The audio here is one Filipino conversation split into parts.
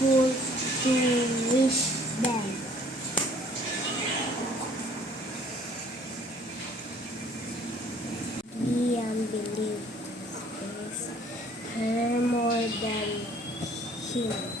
school to wish them. Liam believed her more than him.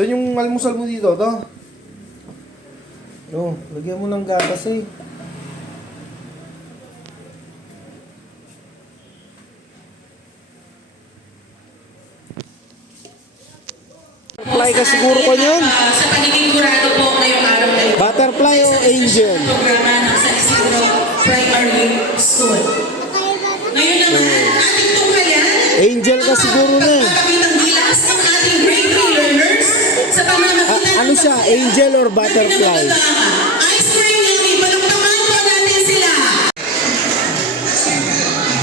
Saan yung almusal mo dito, to? No, lagyan mo ng gatas eh. Butterfly ka siguro ko yun? Sa pagiging kurado po ngayong araw na ito. Butterfly o angel? Sa programa ng San Isidro Primary School. Ngayon naman, ating tunghayan. Angel ka siguro na eh. Pagpapakitang gilas ng ating grade 3 learners sa pamamagitan Ano siya? Angel or butterfly? Ice cream yummy. Palakpakan po natin sila.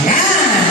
Yan.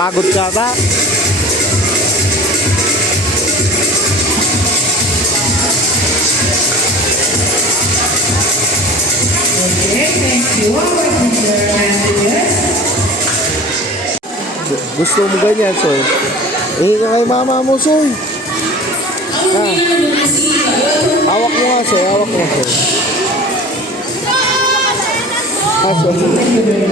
Napagod ka ata? Okay, thank you. Our teacher, Andreas. Gusto mo ganyan, Soy? Ka kay mama mo, Soy. Ang pinag mo si Hawak mo nga, Soy. Hawak mo, Soy. Soy.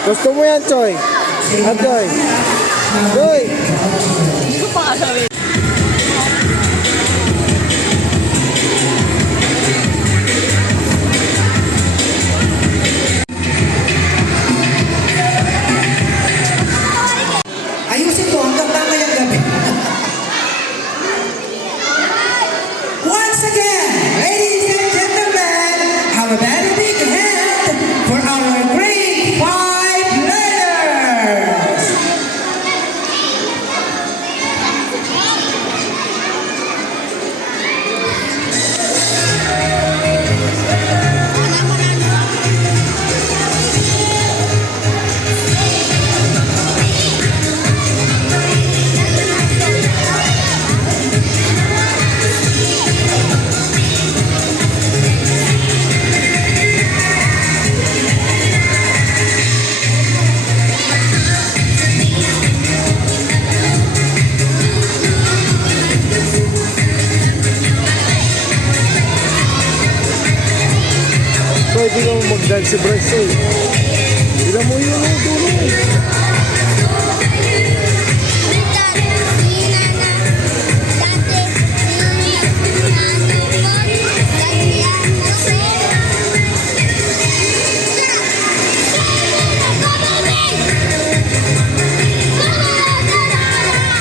Gusto mo yan, Soy? Soy? Soy! Ayusin ko hanggang mamayang gabi. Once again, ladies and gentlemen, have a very big hand for our grade 5 learners. Soy, di ka mo mag-dance si Bryce, Soy. Hindi mo yun ang tulong.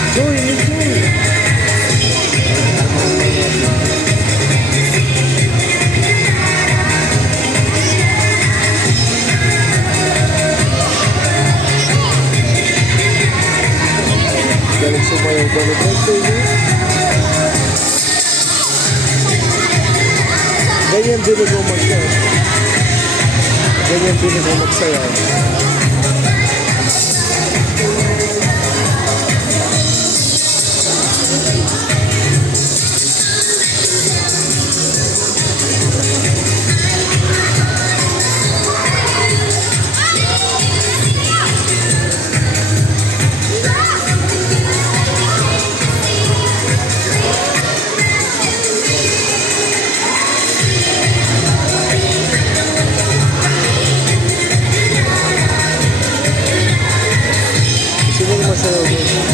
Soy, Soy. Galing sumayaw ba ni Bryce, Soy? Ganyan din ako magsayaw. Ganyan din ako magsayaw. Gusto mo masayaw doon?